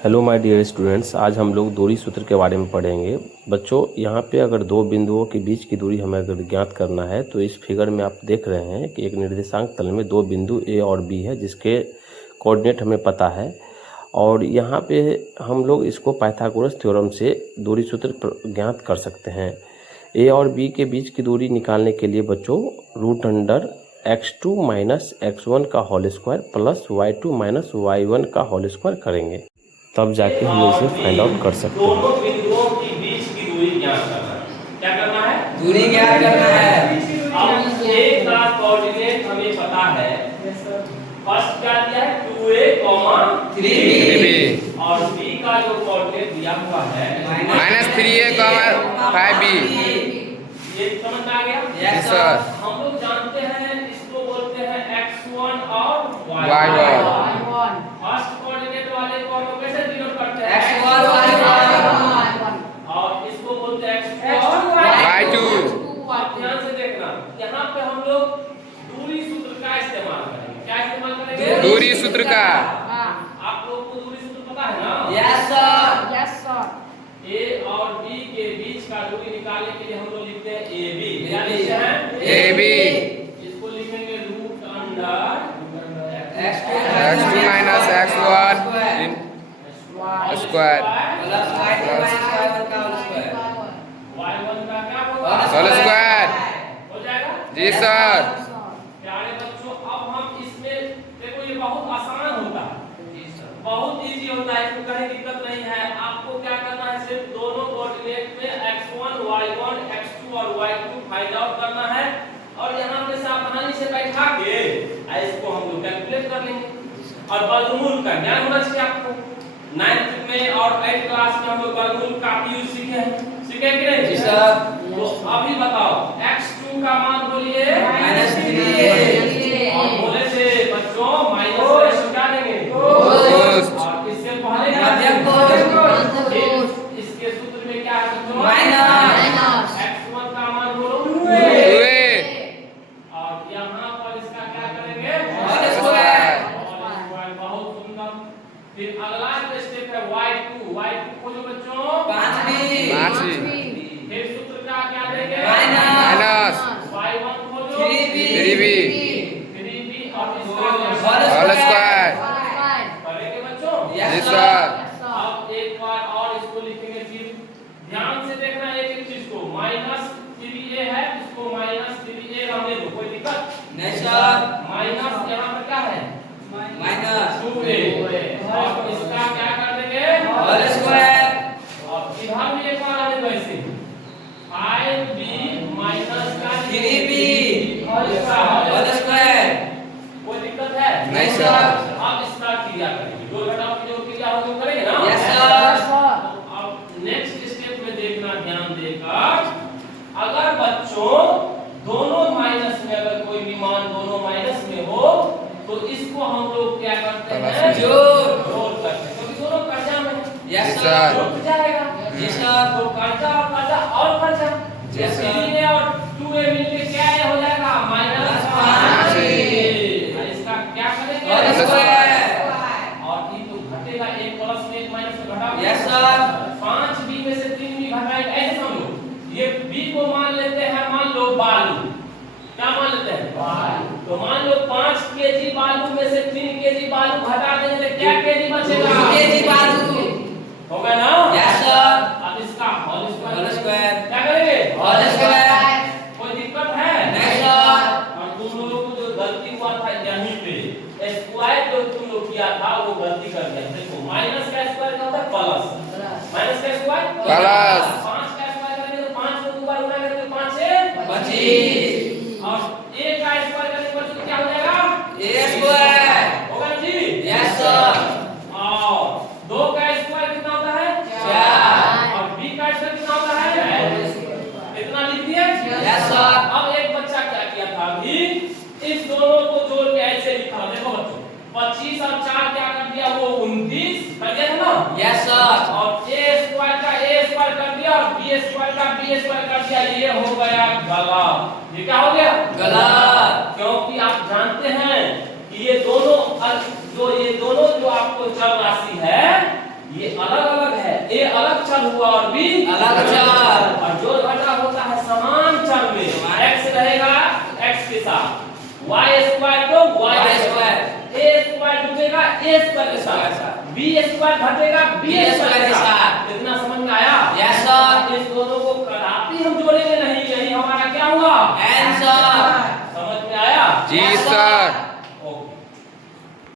Hello my dear students, आज हम लोग दूरी सूत्र के बारे में पढ़ेंगे। बच्चों, यहाँ पे अगर दो बिंदुओं के बीच की दूरी हमें अगर ज्ञात करना है तो इस फिगर में आप देख रहे हैं कि एक निर्देशांक तल में दो बिंदु ए और बी है जिसके कोऑर्डिनेट हमें पता है। और यहाँ पे हम लोग इसको पाइथागोरस थ्योरम से दूरी सूत्र ज्ञात कर सकते हैं। ए और बी के बीच की दूरी निकालने के लिए बच्चों x2 माइनस x1 का whole square plus y2 minus y1 का होल स्क्वायर करेंगे, तब जाके हम इसे फाइंड आउट कर सकते हैं। दोनों बिंदुओं के बीच की दूरी ज्ञात करना है। क्या करना है? दूरी ज्ञात करना है। अब ए का कोऑर्डिनेट हमें पता है। फर्स्ट क्या दिया है? 2a, 3b और b का जो कोऑर्डिनेट दिया हुआ है -3a, 5b। ये समझ में आ गया? Yes sir. हम लोग जानते हैं, इसको बोलते हैं x1 और y1। फर्स्ट कोऑर्डिनेट वाले को हम लोग कैसे डिनोट करते हैं? x1 y1 और इसको बोलते हैं x2 और y2। ध्यान से देखना, यहाँ पे हम लोग दूरी सूत्र का इस्तेमाल करेंगे। क्या इस्तेमाल करेंगे? दूरी सूत्र का। आप लोगों को दूरी सूत्र पता है ना? Yes sir. ए और बी के बीच का दूरी निकालने के लिए हम लोग लिखते हैं ए बी। क्या लिखते हैं? AB। इसको लिखेंगे root under x2 minus x1 square plus y1 का y1 का क्या होगा? Whole square. हो जाएगा? जी सर। प्यारे बच्चों, अब हम इसमें देखो, ये बहुत आसान होता है, बहुत इजी होता है, इसमें कहीं दिक्कत नहीं है। आपको क्या करना है, सिर्फ दोनों कोऑर्डिनेट में x1 y1 x2 और y2 फाइंड आउट करना है और यहाँ पे सावधानी से बैठा के इसको हम लोग कैलकुलेट कर लेंगे। और वर्गमूल का ज्ञान होना चाहिए आपको। 9th में और 8th क्लास में हम लोग वर्गमूल काफी यूज सीखे कि नहीं? जी सर। तो अभी बताओ, x2 का मान बोलिए -3a। और बोले थे बच्चों माइनस से क्या देंगे? कोस। और इससे पहले मध्यम कोस। इसके सूत्र में क्या है बच्चों? माइनस x1 का मान बोलो 2a और यहाँ पर इसका क्या करेंगे? Whole square. बहुत सुंदर। फिर अगला स्टेप है y2 खोजो बच्चों। 5b। फिर सूत्र का क्या देंगे? माइनस y1 खोजो 3b 3b और इसका होल स्क्वायर। करेंगे बच्चों? जी सर। अब एक बार और इसको लिखेंगे। फिर ध्यान से देखना एक एक चीज को। -3a है, इसको -3a रहने दो, कोई दिक्कत नहीं सर। माइनस यहाँ पर क्या है? माइनस 2a और इसका क्या कर देंगे? Whole square. और इधर भी एक बार आने दो ऐसे 5b माइनस का 3b और इसका होल स्क्वायर। कोई दिक्कत है? नहीं सर। अब इसका क्रिया करेंगे, जोड़ घटाव की जो क्रिया होगी वो करेंगे ना? Yes sir. अब नेक्स्ट स्टेप में देखना ध्यान देकर, अगर बच्चों दोनों माइनस में, अगर कोई भी मान दोनों माइनस में हो तो इसको हम लोग क्या करते हैं? जोड़ करते हैं, क्योंकि दोनों कर्जा में। Yes sir. जोड़ जाएगा। जी सर। तो कर्जा और कर्जा और कर्जा, जी सर। 3a और 2a मिलके क्या हो जाएगा? -5a। इसका क्या करेंगे? Whole square. और ये तो घटेगा, एक प्लस में एक माइनस में घटा। Yes sir. 5b में से 3b घटाएगा, ऐसे समझो। ये b को मान लेते हैं, मान लो बालू। क्या मान लेते हैं? बालू। तो मान लो 5 केजी बालू में से 3 केजी बालू घटा देंगे तो क्या केजी बचेगा? 2 केजी बालू। होगा ना? Yes sir. अब इसका होल होल स्क्वायर। क्या करेंगे? Whole square. कोई दिक्कत है? नहीं सर। और तुम लोगों को जो गलती हुआ था यहीं पे, स्क्वायर जो तुम लोग किया था वो गलती कर दिया। देखो, माइनस का स्क्वायर क्या होता है? प्लस। माइनस का स्क्वायर प्लस। 5 का स्क्वायर करेंगे तो 5 को 2 बार गुणा करेंगे तो 5 से 25 और a का स्क्वायर करेंगे तो क्या हो जाएगा? a square. होगा ना जी? Yes sir. और 2 का स्क्वायर कितना होता है? 4 और b का स्क्वायर कितना होता है? इतना लिख दिया? Yes sir. अब एक बच्चा क्या किया था अभी, इस दोनों को जोड़ के ऐसे लिखा। देखो बच्चों, 25 और 4 क्या कर दिया? वो 29 कर दिया था ना? Yes sir. और a स्क्वायर का a स्क्वायर कर दिया और b स्क्वायर का b स्क्वायर कर दिया। ये हो गया गलत। ये क्या हो गया? गलत। क्योंकि आप जानते हैं कि ये दोनों जो आपको चर राशि है ये अलग अलग है, ए अलग चर हुआ और बी अलग चर। और जोड़ घटा होता है समान चर में। x रहेगा x के साथ, y स्क्वायर तो y स्क्वायर, a स्क्वायर जुटेगा a स्क्वायर के साथ, b स्क्वायर घटेगा b स्क्वायर के साथ। इतना समझ में आया? Yes sir. इस दोनों को कदापि हम जोड़ेंगे नहीं, यही हमारा क्या हुआ? आंसर। समझ में आया? जी सर।